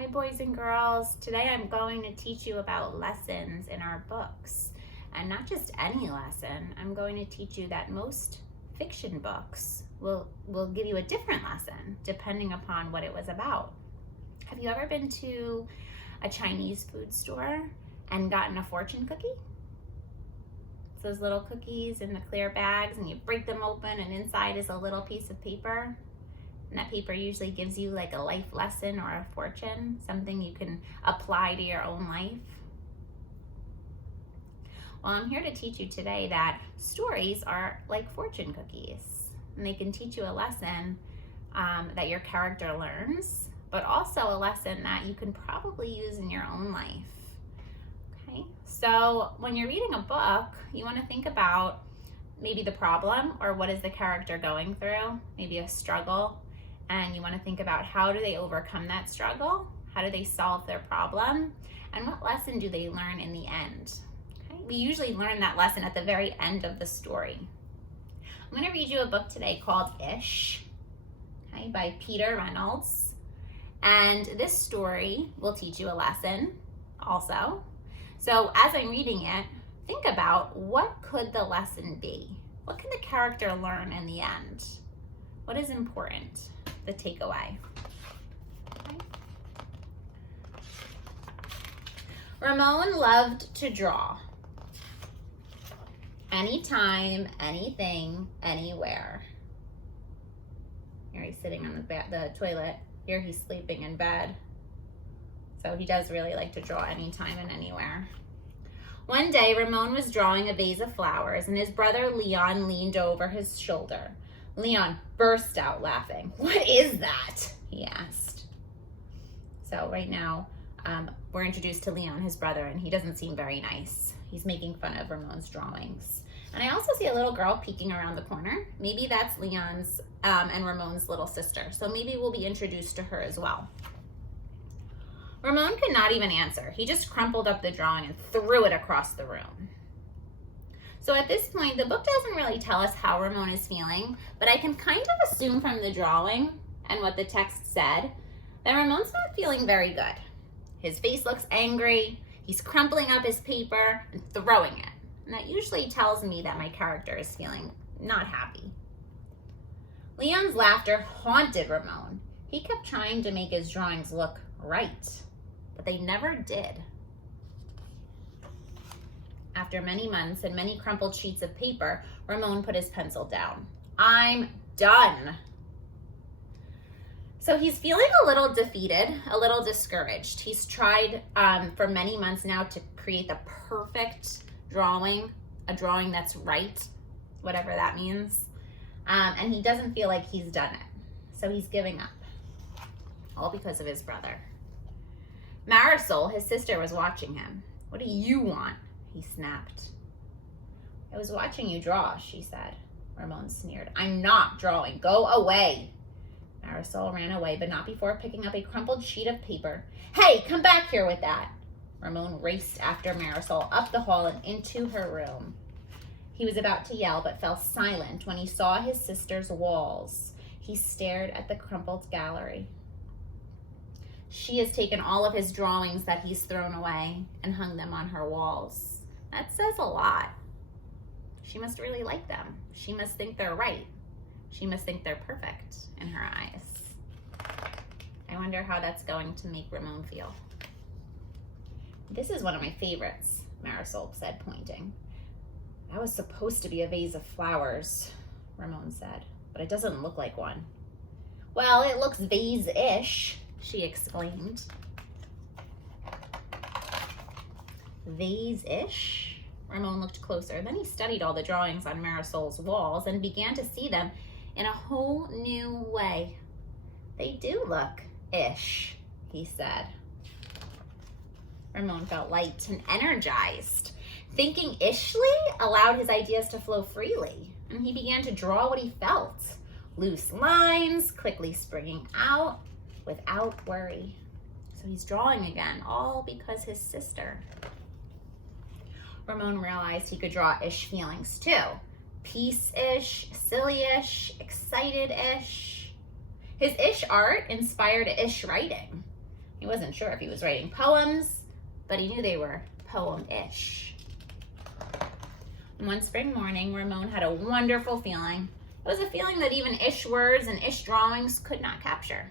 Hi boys and girls. Today I'm going to teach you about lessons in our books. And not just any lesson. I'm going to teach you that most fiction books will give you a different lesson depending upon what it was about. Have you ever been to a Chinese food store and gotten a fortune cookie? It's those little cookies in the clear bags and you break them open and inside is a little piece of paper. And that paper usually gives you like a life lesson or a fortune, something you can apply to your own life. Well, I'm here to teach you today that stories are like fortune cookies, and they can teach you a lesson that your character learns, but also a lesson that you can probably use in your own life. Okay, so when you're reading a book, you want to think about maybe the problem or what is the character going through, maybe a struggle. And you want to think about how do they overcome that struggle? How do they solve their problem? And what lesson do they learn in the end? Okay? We usually learn that lesson at the very end of the story. I'm going to read you a book today called Ish, okay, by Peter Reynolds. And this story will teach you a lesson also. So as I'm reading it, think about what could the lesson be? What can the character learn in the end? What is important? The takeaway. Okay. Ramon loved to draw. Anytime, anything, anywhere. Here he's sitting on the toilet. Here he's sleeping in bed. So he does really like to draw anytime and anywhere. One day, Ramon was drawing a vase of flowers, and his brother Leon leaned over his shoulder. Leon burst out laughing. "What is that?" he asked. So right now, we're introduced to Leon, his brother, and he doesn't seem very nice. He's making fun of Ramon's drawings. And I also see a little girl peeking around the corner. Maybe that's Leon's and Ramon's little sister. So maybe we'll be introduced to her as well. Ramon could not even answer. He just crumpled up the drawing and threw it across the room. So at this point, the book doesn't really tell us how Ramon is feeling, but I can kind of assume from the drawing and what the text said that Ramon's not feeling very good. His face looks angry, he's crumpling up his paper and throwing it. And that usually tells me that my character is feeling not happy. Leon's laughter haunted Ramon. He kept trying to make his drawings look right, but they never did. After many months and many crumpled sheets of paper, Ramon put his pencil down. "I'm done." So he's feeling a little defeated, a little discouraged. He's tried for many months now to create the perfect drawing, a drawing that's right, whatever that means. And he doesn't feel like he's done it. So he's giving up, all because of his brother. Marisol, his sister, was watching him. "What do you want?" he snapped. "I was watching you draw," she said. Ramon sneered. "I'm not drawing. Go away." Marisol ran away, but not before picking up a crumpled sheet of paper. "Hey, come back here with that." Ramon raced after Marisol up the hall and into her room. He was about to yell, but fell silent when he saw his sister's walls. He stared at the crumpled gallery. She has taken all of his drawings that he's thrown away and hung them on her walls. That says a lot. She must really like them. She must think they're right. She must think they're perfect in her eyes. I wonder how that's going to make Ramon feel. "This is one of my favorites," Marisol said, pointing. "That was supposed to be a vase of flowers," Ramon said, "but it doesn't look like one." "Well, it looks vase-ish," she exclaimed. "Vase-ish?" Ramon looked closer. Then he studied all the drawings on Marisol's walls and began to see them in a whole new way. "They do look ish," he said. Ramon felt light and energized. Thinking ishly allowed his ideas to flow freely, and he began to draw what he felt. Loose lines, quickly springing out, without worry. So he's drawing again, all because his sister. Ramon realized he could draw ish feelings too. Peace-ish, silly-ish, excited-ish. His ish art inspired ish writing. He wasn't sure if he was writing poems, but he knew they were poem-ish. One spring morning, Ramon had a wonderful feeling. It was a feeling that even ish words and ish drawings could not capture.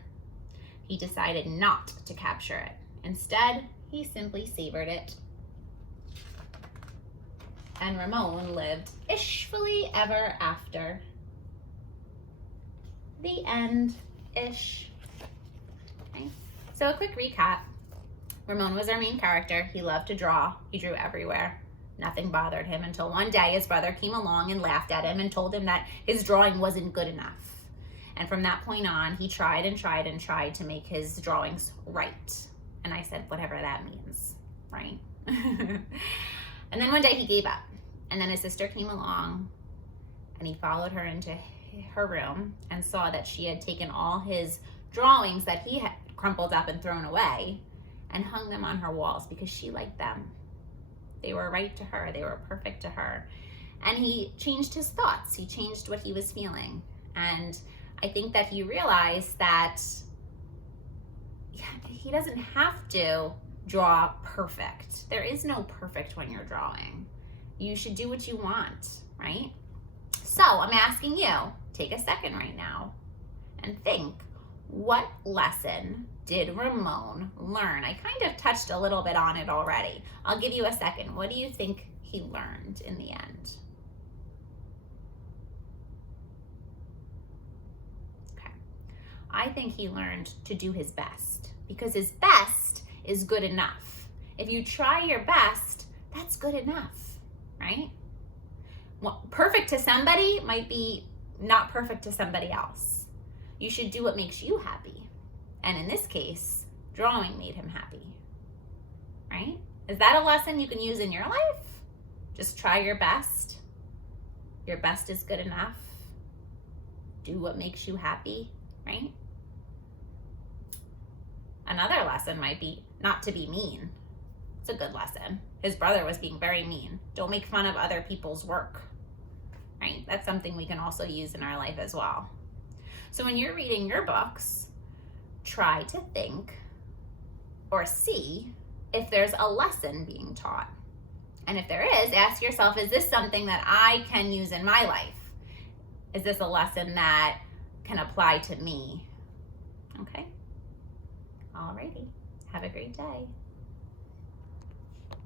He decided not to capture it. Instead, he simply savored it. And Ramon lived ishfully ever after. The end. Ish. Okay. So a quick recap. Ramon was our main character. He loved to draw. He drew everywhere. Nothing bothered him until one day his brother came along and laughed at him and told him that his drawing wasn't good enough. And from that point on, he tried and tried and tried to make his drawings right. And I said, whatever that means, right? And then one day he gave up. And then his sister came along and he followed her into her room and saw that she had taken all his drawings that he had crumpled up and thrown away and hung them on her walls because she liked them. They were right to her. They were perfect to her. And he changed his thoughts. He changed what he was feeling. And I think that he realized that he doesn't have to draw perfect. There is no perfect when you're drawing. You should do what you want, right? So I'm asking you, take a second right now and think, what lesson did Ramon learn? I kind of touched a little bit on it already. I'll give you a second. What do you think he learned in the end? Okay. I think he learned to do his best because his best is good enough. If you try your best, that's good enough, right? Well, perfect to somebody might be not perfect to somebody else. You should do what makes you happy. And in this case, drawing made him happy, right? Is that a lesson you can use in your life? Just try your best. Your best is good enough. Do what makes you happy, right? Another lesson might be not to be mean. It's a good lesson. His brother was being very mean. Don't make fun of other people's work, right? That's something we can also use in our life as well. So when you're reading your books, try to think or see if there's a lesson being taught. And if there is, ask yourself, is this something that I can use in my life? Is this a lesson that can apply to me? Okay. Alrighty. Have a great day.